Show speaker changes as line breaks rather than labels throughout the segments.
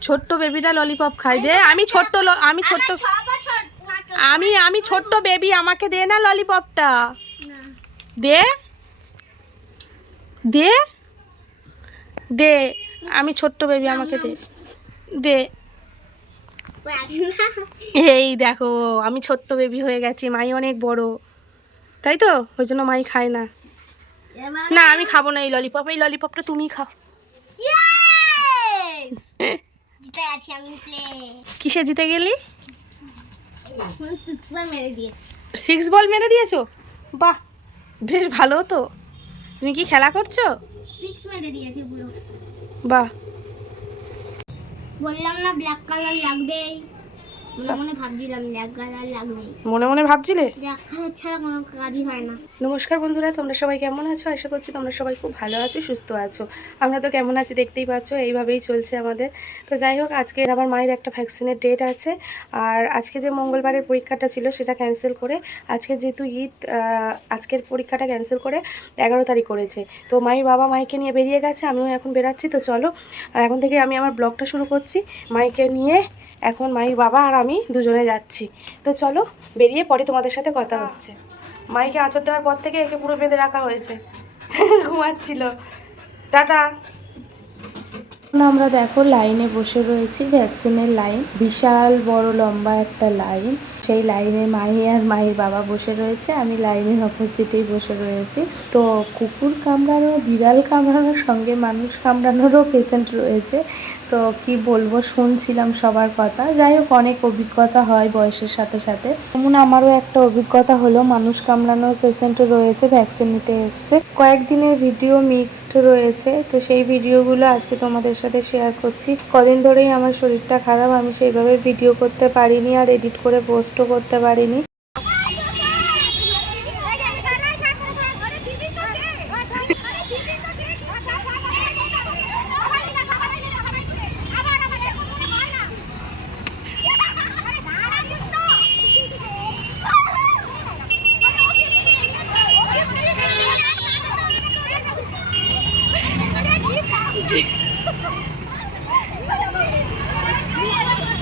ছোট্ট বেবিটা ললিপপ খাই দে আমি ছোট্ট আমি ছোট্ট আমি আমি ছোট্ট বেবি আমাকে দে না ললিপপটা দে। দে। দে। আমি ছোট্ট বেবি আমাকে দে। দে। এই দেখো আমি ছোট্ট বেবি হয়ে গেছি মাই অনেক বড়। তাই তো? ওই জন্য মাই খায় না। না আমি খাব না এই ললিপপ এই ললিপপটা তুমি খাও।
জিতে আছি আমি প্লে
কিসে জিতে গেলি?
সিক্সার মেরে দিয়েছি।
সিক্স বল মেরে দিয়েছ? বাহ বেশ ভালো তো। তুমি কি খেলা করছ?
সিক্স মেরে দিয়েছি পুরো।
বাহ।
বললাম না ব্ল্যাক কালার লাগবেই। মনে মনে
ভাবছিলে? নমস্কার বন্ধুরা তোমরা সবাই কেমন আছো? আশা করছি তোমরা সবাই খুব ভালো আছো সুস্থ আছো। আমরা তো কেমন আছি দেখতেই পাচ্ছ এইভাবেই চলছে আমাদের। তো যাই হোক আজকে আমার মায়ের একটা ভ্যাকসিনের ডেট আছে। আর আজকে যে মঙ্গলবারের পরীক্ষাটা ছিল সেটা ক্যান্সেল করে আজকে যেহেতু ঈদ আজকের পরীক্ষাটা ক্যান্সেল করে এগারো তারিখ করেছে। তো মায়ের বাবা মাইকে নিয়ে বেরিয়ে গেছে আমিও এখন বেরাচ্ছি। তো চলো এখন থেকে আমি আমার ব্লগটা শুরু করছি। মাইকে নিয়ে এখন মাই বাবা আর আমি দুজনে যাচ্ছি। তো চলো, বেরিয়ে পরে তোমাদের সাথে কথা হচ্ছে। মাইকে আঁচড় দেওয়ার পর থেকে একে পুরো বেঁধে রাখা হয়েছে। ঘুমাচ্ছিল। টাটা। আমরা দেখো লাইনে বসে রয়েছি, ভ্যাকসিনের লাইন। বিশাল বড় লম্বা একটা লাইন। সেই লাইনে মাই আর মায়ের বাবা বসে রয়েছে, আমি লাইনের অপোজিটেই বসে রয়েছি। তো কুকুর কামড়ানো, বিড়াল কামড়ানোর সঙ্গে মানুষ কামড়ানোরও পেশেন্ট রয়েছে। তো কি বলব, শুনছিলাম সবার কথা। যাই হোক, অনেক অভিজ্ঞতা হয় বয়সের সাথে সাথে। যেমন আমারও একটা অভিজ্ঞতা হলো, মানুষ কামড়ানোর পেশেন্ট রয়েছে ভ্যাকসিন নিতে এসছে। কয়েকদিনের ভিডিও মিক্সড রয়েছে। তো সেই ভিডিওগুলো আজকে তোমাদের সাথে শেয়ার করছি। কদিন ধরেই আমার শরীরটা খারাপ, আমি সেইভাবে ভিডিও করতে পারিনি আর এডিট করে পোস্টও করতে পারিনি।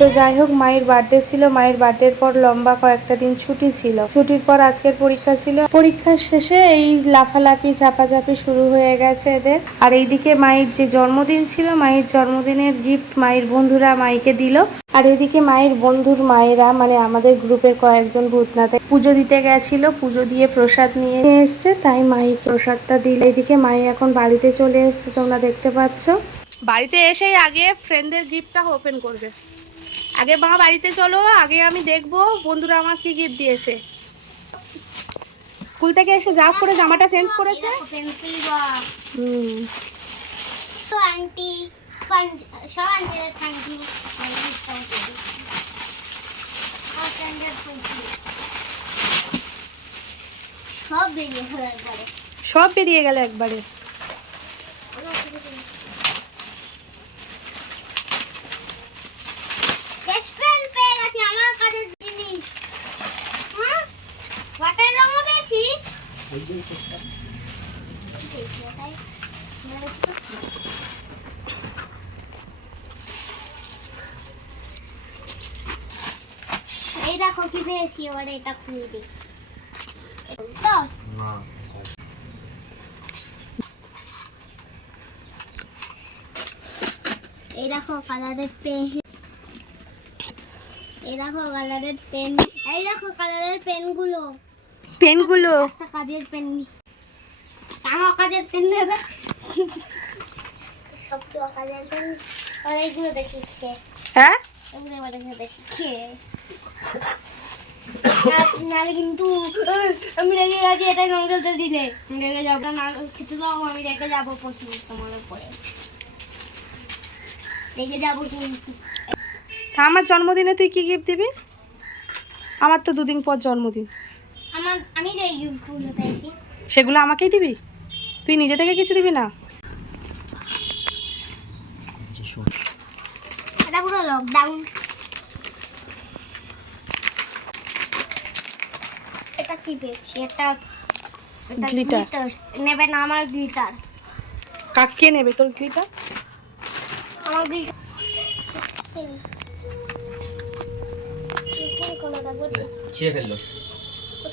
তো যাই হোক, মায়ের বার্থডে ছিল। মায়ের বার্থডের পর লম্বা কয়েকটা দিন ছুটি ছিল। ছুটির পর আজকের পরীক্ষা ছিল। পরীক্ষার শেষে এই লাফালাফি, চাপাচাপি শুরু হয়ে গেছে এদের। আর এইদিকে মায়ের যে জন্মদিন ছিল, মায়ের জন্মদিনের গিফট মায়ের বন্ধুরা মাইকে দিল। আর এদিকে মায়ের বন্ধুর মায়েরা মানে আমাদের গ্রুপের কয়েকজন ভূতনাথে পুজো দিতে গেছিল। পুজো দিয়ে প্রসাদ নিয়ে এসছে, তাই মাইকে প্রসাদটা দিল। এদিকে মাই এখন বাড়িতে চলে এসছে, তোমরা দেখতে পাচ্ছ। বাড়িতে এসেই আগে ফ্রেন্ডদের গিফটটা ওপেন করবে। আগে মা বাড়িতে চলো আগে আমি দেখব বন্ধুরা আমার কি গিফট দিয়েছে। স্কুল থেকে এসে যা করে জামাটা চেঞ্জ করেছে। হুম।
আন্টি সব থ্যাংক ইউ সব বেরিয়ে
গেল একবারে
স্কেচ পেন পেয়ে গেছি আমার কাজের জিনিস হ্যাঁ ওয়াটার রঙও পেয়েছি এই দেখো কি পেয়েছি এবারে এটা খুলে দিই দশ এই দেখো কালারের পেন এই দেখো কালারের পেন এই দেখো কালারের পেনগুলো
পেনগুলো?
একটা কাজের পেন আমার কাজের পেন নেবে। সব তো কাজের পেন। অনেকগুলো দেখিচ্ছে
হ্যাঁ?
এগুলো এবার দেখে দেখিচ্ছে না- নাহলে কিন্তু আমি রেগে গেছি এটা জ্বলতে দিলে। রেগে যাব না খেতে দাও আমি রেগে যাব প্রচুর তোমার উপরে রেগে যাব কিন্তু।
আমার জন্মদিনে তুই কি গিফট দিবি? আমার তো দুদিন পর জন্মদিন।
আমার আমি যে ইউটিউবে পেয়েছি
সেগুলো আমাকেই দিবি? তুই নিজে থেকে কিছু দিবি না?
এটা পুরো লকডাউন এটা কি পেয়েছি? এটা এটা
Glitter.
glitter। নেবে না আমার গ্লিটার
কাক কে নেবে তোর গ্লিটার
আমার
ছিঁড়ে ফেলল।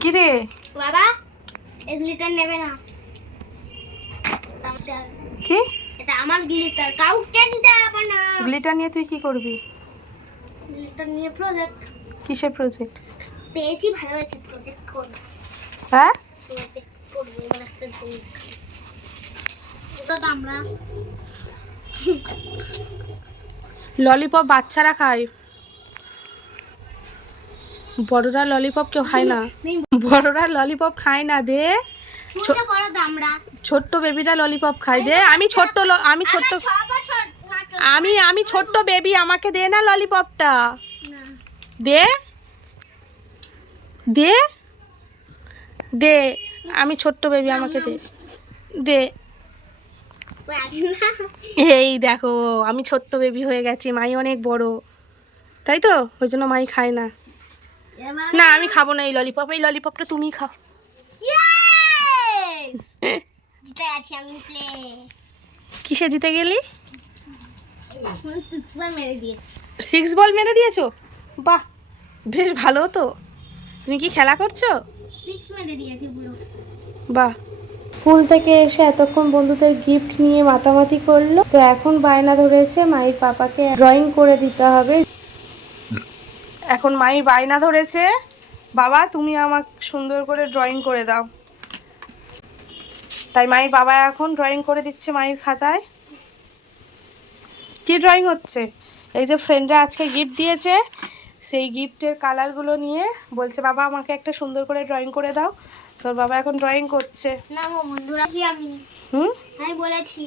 কি রে?
বাবা এক লিটার নেবে না।
কি?
এটা আমার গ্লিটার কাউকে দিতে হবে না।
গ্লিটার নিয়ে তুই কি করবি?
গ্লিটার নিয়ে প্রজেক্ট
কিসের প্রজেক্ট
পেয়েছি ভালো হয়েছে প্রজেক্ট করব।
হ্যাঁ?
প্রজেক্ট করব এবার একটা জিনিস ওটা তো আমরা
ললিপপ বাচ্চারা খায়। বড়রা ললিপপ কেউ খায় না। বড়রা ললিপপ খায় না দে। ছোট্ট বেবিরা ললিপপ খায় দে। আমি ছোট্ট ল- আমি ছোট্ট
আমার ছ বছর না ছ-
আমি আমি ছোট্ট বেবি আমাকে দে না ললিপপটা দে। দে। দে। আমি ছোট্ট বেবি আমাকে দে। দে। এই দেখো আমি ছোট্ট বেবি হয়ে গেছি মাই অনেক বড়। তাই তো? ওই জন্য মাই খায় না। না আমি খাব না এই ললিপপ এই ললিপপটা তুমি খাও। কিসে জিতে গেলি?
সিক্সার
সিক্স বল মেরে দিয়েছ। বাহ বেশ ভালো তো। তুমি কি খেলা করছ?
সিক্স মেরে
বাহ। স্কুল থেকে এসে এতক্ষণ বন্ধুদের গিফট নিয়ে মাতামাতি করল। তো এখন বায়না ধরেছে মায়ের পাপাকে ড্রয়িং করে দিতে হবে। এখন মায়ের বায়না ধরেছে। বাবা তুমি আমাকে সুন্দর করে ড্রয়িং করে দাও। তাই মায়ের বাবা এখন ড্রয়িং করে দিচ্ছে মায়ের খাতায়। কি ড্রয়িং হচ্ছে? এই যে ফ্রেন্ডরা আজকে গিফট দিয়েছে সেই গিফটের কালারগুলো নিয়ে বলছে বাবা আমাকে একটা সুন্দর করে ড্রয়িং করে দাও। তোর বাবা এখন ড্রয়িং করছে।
না গো বন্ধুরা আমি
হুম?
আমি বলেছি।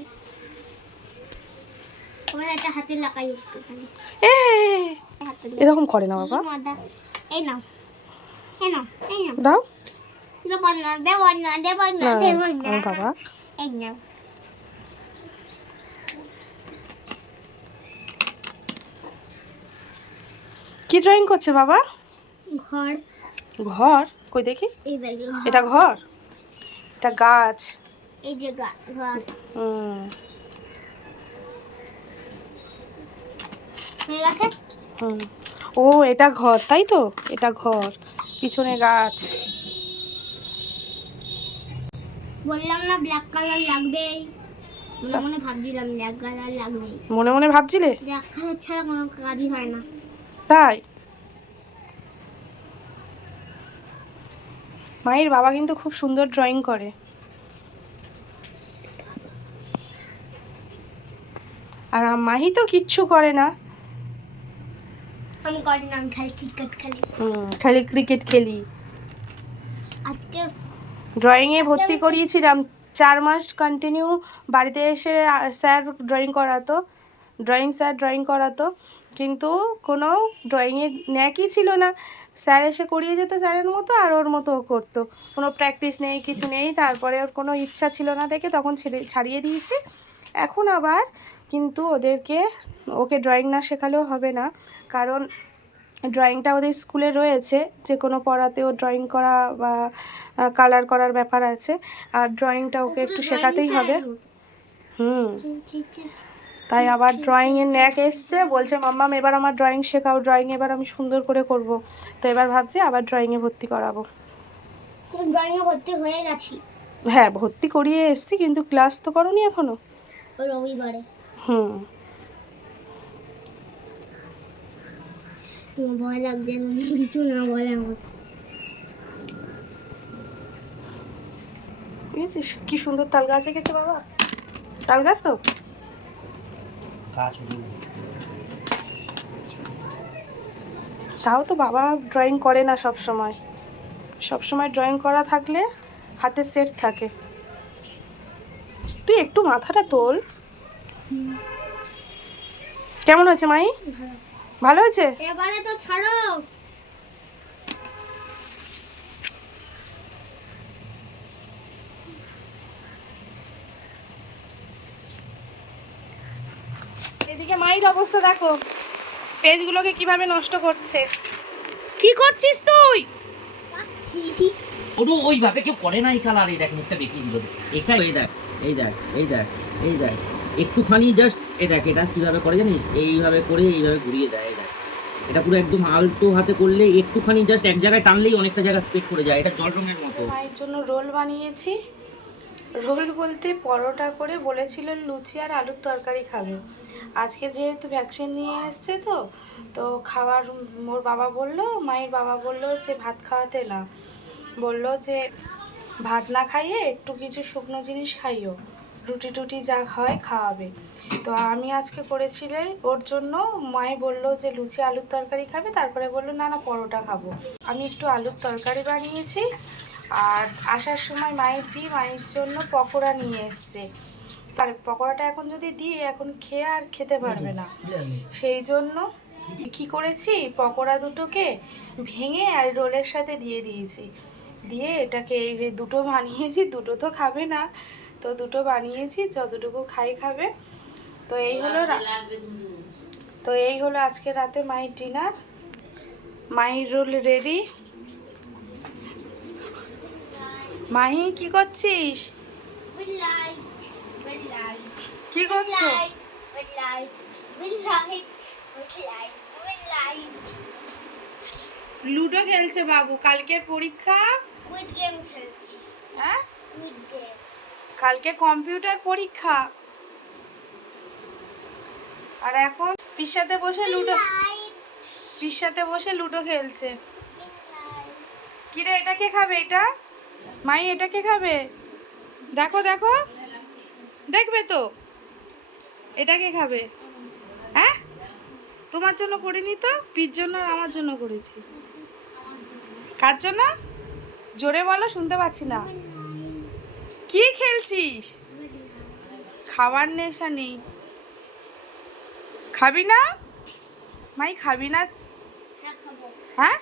ওরা হাতে লাগাই
এরকম করে না বাবা।
এই নাও। এই নাও এই নাও।
দাও।
দেব না দেব না দেব না
না
দেব না।
বাবা।
এই নাও।
কি ড্রয়িং করছে বাবা?
ঘর।
ঘর? কই দেখি। এটা ঘর? এটা গাছ।
এই যে ঘর।
হুম।
হয়ে গেছে?
হুম। ও এটা ঘর তাই তো? এটা ঘর পিছনে গাছ।
বললাম না ব্ল্যাক কালার লাগবেই। মনে মনে ভাবছিলাম ব্ল্যাক কালার লাগবেই।
মনে মনে ভাবছিলে?
ব্ল্যাক কালার ছাড়া কোনো কাজই হয় না।
তাই? মায়ের বাবা কিন্তু খুব সুন্দর ড্রয়িং করে। আর মাহি তো কিচ্ছু করে না।
আমি করি না খালি ক্রিকেট খেলি।
হুম, খালি ক্রিকেট খেলি।
আজকে
ড্রয়িংয়ে ভর্তি করিয়েছিলাম। চার মাস কন্টিনিউ বাড়িতে এসে স্যার ড্রয়িং করাতো। ড্রয়িং স্যার ড্রয়িং করাতো। কিন্তু কোনো ড্রয়িংয়ের ন্যাকই ছিল না। স্যার এসে করিয়ে যেত স্যারের মতো আর ওর মতো করতো। কোনো প্র্যাকটিস নেই কিছু নেই। তারপরে ওর কোনো ইচ্ছা ছিল না দেখে তখন ছেড়ে ছাড়িয়ে দিয়েছি। এখন আবার কিন্তু ওদেরকে ওকে ড্রয়িং না শেখালেও হবে না। কারণ ড্রয়িংটা ওদের স্কুলে রয়েছে যে কোনো পড়াতেও ড্রয়িং করা বা কালার করার ব্যাপার আছে। আর ড্রয়িংটা ওকে একটু শেখাতেই হবে। হুম। তাই আবার ড্রয়িংয়ের ন্যাক এসছে বলছে মাম্মাম এবার আমার ড্রয়িং শেখাও ড্রয়িং এবার আমি সুন্দর করে করব। তো এবার ভাবছি আবার ড্রয়িংয়ে ভর্তি করাবো।
ড্রয়িং ভর্তি হয়ে গেছি।
হ্যাঁ ভর্তি করিয়ে এসছি কিন্তু ক্লাস তো করনি
এখনও। রবিবারে।
হুম।
ভয় লাগছে কিছু না বলে আমার
বুঝেছিস কি সুন্দর তাল গাছ এঁকেছে বাবা। তাল গাছ তো? তাও তো বাবা ড্রয়িং করে না সব সময় সব সময় ড্রয়িং করা থাকলে হাতে সেট থাকে। তুই তুই একটু মাথাটা তোল। কেমন হয়েছে মাই? ভালো হয়েছে?
এবারে তো ছাড়ো।
এদিকে মাইর অবস্থা দেখো। পেজগুলোকে কীভাবে নষ্ট করছে। কি করছিস তুই?
ওটা ওইভাবে কেউ করে না এই কালার এই দেখ মুখটা দেখিয়ে দিল। এটা এই দেখ এই দেখ এই দেখ এই দেখ। একটুখানি জাস্ট দেখ, এটা কীভাবে করে জানিস? এইভাবে করে, এইভাবে ঘুরিয়ে দেয়, দেখ। এটা পুরো একদম আলতো হাতে করলে একটুখানি জাস্ট এক জায়গায় টানলেই অনেকটা জায়গা স্প্রেড করে যায়, এটা জল রঙের মতো।
মায়ের জন্য রোল বানিয়েছি। রোল বলতে পরোটা করে বলেছিল লুচি আর আলুর তরকারি খাবে। আজকে যেহেতু ভ্যাকসিন নিয়ে এসছে তো তো খাবার মোর বাবা বলল, মায়ের বাবা বলল যে ভাত খাওয়াতে না। বলল যে ভাত না খাইয়ে একটু কিছু শুকনো জিনিস খাইও। রুটি টুটি যা হয় খাওয়াবে। তো আমি আজকে করেছিলে, ওর জন্য মায়ে বলল যে লুচি আলুর তরকারি খাবে, তারপরে বলল না না, পরোটা খাব। আমি একটু আলুর তরকারি বানিয়েছি, আর আসার সময় মায়ের দিই মায়ের জন্য পকোড়া নিয়ে এসছে। তার পকোড়াটা এখন যদি দিই এখন খেয়ে আর খেতে পারবে না। সেই জন্য কি করেছি, পকোড়া দুটোকে ভেঙে আর রোলের সাথে দিয়ে দিয়েছি। দিয়ে এটাকে এই যে দুটো বানিয়েছি, দুটো তো খাবে না। তো দুটো বানিয়েছি যতটুকু খাই খাবে। তো এই হলো তো এই হলো আজকে রাতে মায়ের ডিনার। মায়ের রোল রেডি। মাহি কি করছিস? কি করছ? লুডো খেলছে বাবু কালকের পরীক্ষা?
গেম খেলছি।
হ্যাঁ?
গেম
কালকে কম্পিউটার পরীক্ষা। আর এখন পিসাতে বসে লুডো পিসাতে বসে লুডো খেলছে। কিরে এটা কে খাবে এটা? মাই এটা কে খাবে? দেখো দেখো। দেখবে তো? এটা কে খাবে? হ্যাঁ? তোমার জন্য করিনি তো? পির জন্য আর আমার জন্য করেছি। কার জন্য? জোরে বলো শুনতে পাচ্ছি না। কি খেলছিস? খাবার নেশা নেই। খাবি না? মাই, খাবি না?
হ্যাঁ
হ্যাঁ?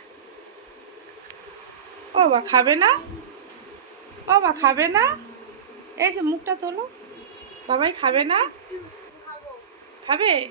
ও বা, খাবে না? ও বা, খাবে না? এই যে মুখটা তোলো। বাবাই খাবে না? খাবে?